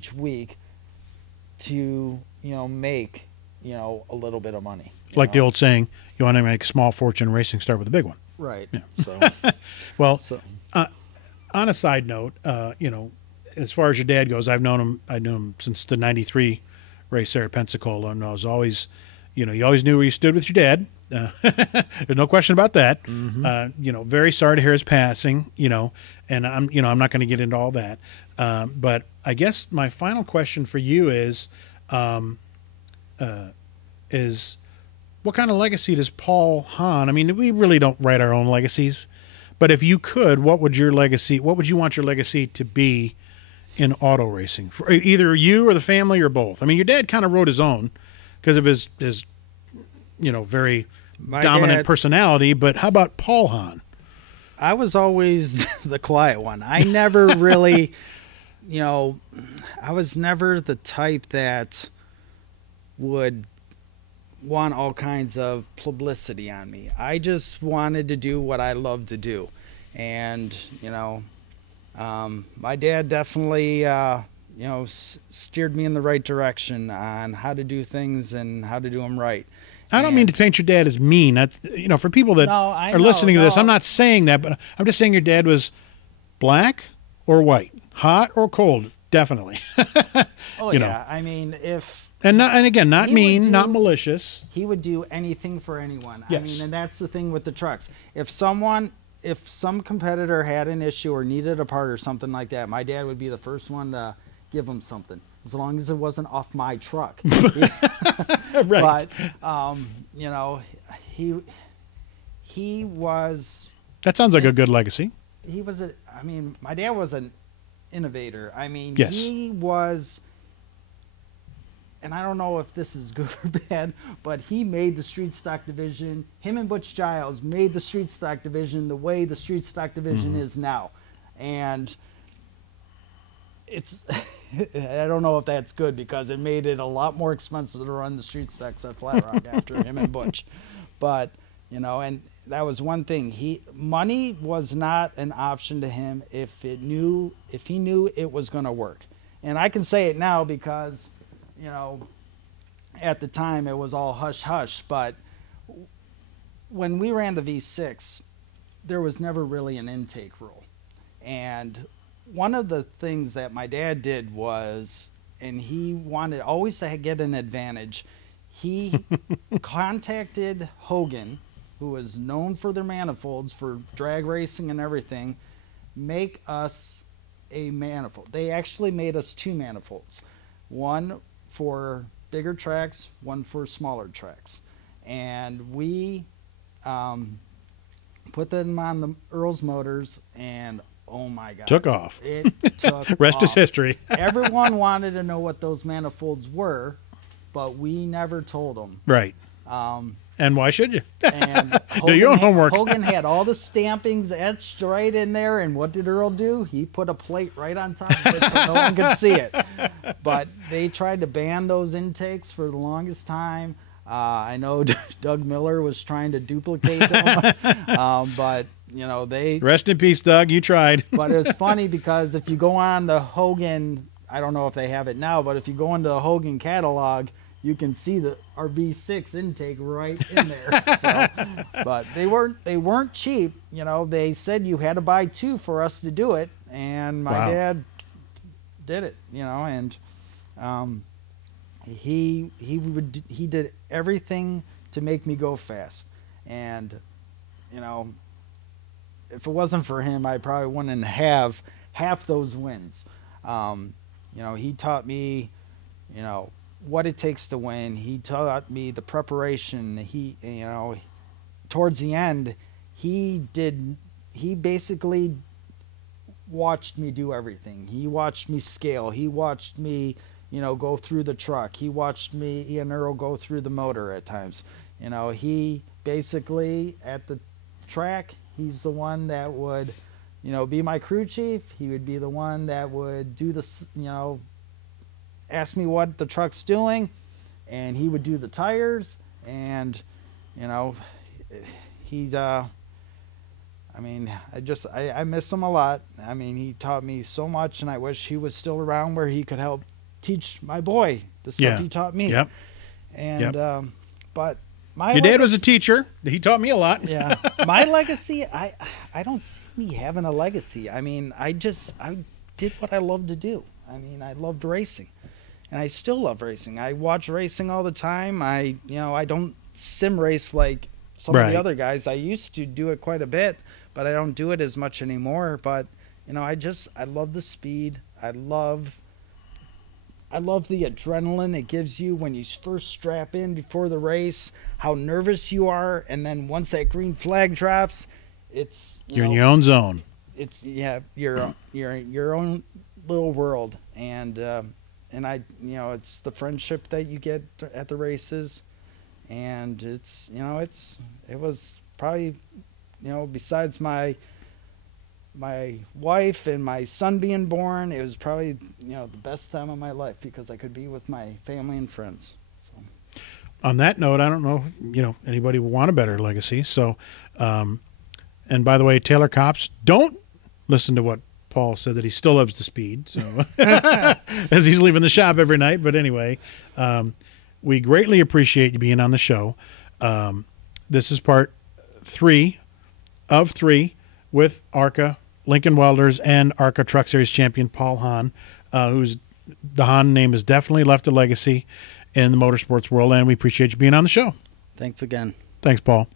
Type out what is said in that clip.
each week to, make, a little bit of money. Like the old saying, you want to make a small fortune in racing, start with a big one. Right. Yeah. So, well, on a side note, as far as your dad goes, I knew him since the '93 race there at Pensacola, and I was always, you always knew where you stood with your dad. There's no question about that. mm-hmm. Very sorry to hear his passing, and I'm not going to get into all that. But I guess my final question for you is what kind of legacy does Paul Hahn? I mean, we really don't write our own legacies, but if you could, what would you want your legacy to be in auto racing, for either you or the family or both? I mean, your dad kind of wrote his own because of his very dominant personality, but how about Paul Hahn? I was always the quiet one. I never really, I was never the type that would want all kinds of publicity on me. I just wanted to do what I loved to do. And, my dad definitely, steered me in the right direction on how to do things and how to do them right. I don't mean to paint your dad as mean. For people that are listening to this, I'm not saying that, but I'm just saying your dad was black or white, hot or cold, definitely. Yeah. I mean, not mean, not malicious. He would do anything for anyone. Yes. I mean, and that's the thing with the trucks. If some competitor had an issue or needed a part or something like that, my dad would be the first one to give them something, as long as it wasn't off my truck. Right. But, he was... That sounds like a good legacy. My dad was an innovator. I mean, yes. He was... And I don't know if this is good or bad, but he made the street stock division. Him and Butch Giles made the street stock division the way the street stock division is now. And it's, I don't know if that's good, because it made it a lot more expensive to run the street stocks at Flat Rock after him and Butch. But, and that was one thing. Money was not an option to him if he knew it was going to work. And I can say it now because, at the time it was all hush hush, but when we ran the V6, there was never really an intake rule. And one of the things that my dad did was, and he wanted always to get an advantage, he contacted Hogan, who was known for their manifolds for drag racing and everything, make us a manifold. They actually made us two manifolds, one for bigger tracks, one for smaller tracks. And we put them on the Earl's motors, and oh my God. Took off. It took Rest off. is history. Everyone wanted to know what those manifolds were, but we never told them. Right. And why should you? And do your own homework. Hogan had all the stampings etched right in there, and what did Earl do? He put a plate right on top of it so no one could see it. But they tried to ban those intakes for the longest time. I know Doug Miller was trying to duplicate them, but they... Rest in peace, Doug. You tried. But it was funny because if you go on the Hogan, I don't know if they have it now, but if you go into the Hogan catalog, you can see our V6 intake right in there. So, but they weren't cheap. They said you had to buy two for us to do it, and my dad did it. And he did everything to make me go fast. And if it wasn't for him, I probably wouldn't have half those wins. He taught me, what it takes to win. He taught me the preparation. Towards the end, he basically watched me do everything. He watched me scale. He watched me, go through the truck. He watched me and Earl go through the motor at times. He basically, at the track, he's the one that would, be my crew chief. He would be the one that would do the, ask me what the truck's doing, and he would do the tires. And I mean, I miss him a lot. I mean, he taught me so much, and I wish he was still around where he could help teach my boy the stuff he taught me. Yep. And but your dad was a teacher. He taught me a lot. Yeah. My legacy, I don't see me having a legacy. I mean, I did what I loved to do. I mean, I loved racing, and I still love racing. I watch racing all the time. I don't sim race like some of the other guys. I used to do it quite a bit, but I don't do it as much anymore. But I love the speed. I love the adrenaline it gives you when you first strap in before the race, how nervous you are, and then once that green flag drops, you're in your own zone. It's you're in your own little world, and it's the friendship that you get at the races, and it was probably besides my wife and my son being born, it was probably the best time of my life because I could be with my family and friends. So on that note, I don't know if anybody would want a better legacy. So and by the way, Taylor Cops, don't listen to what Paul said, that he still loves the speed, so as he's leaving the shop every night. But anyway, we greatly appreciate you being on the show. This is part 3 of 3 with ARCA Lincoln Welders and ARCA Truck Series champion Paul Hahn, who's the Hahn name has definitely left a legacy in the motorsports world, and we appreciate you being on the show. Thanks again. Thanks, Paul.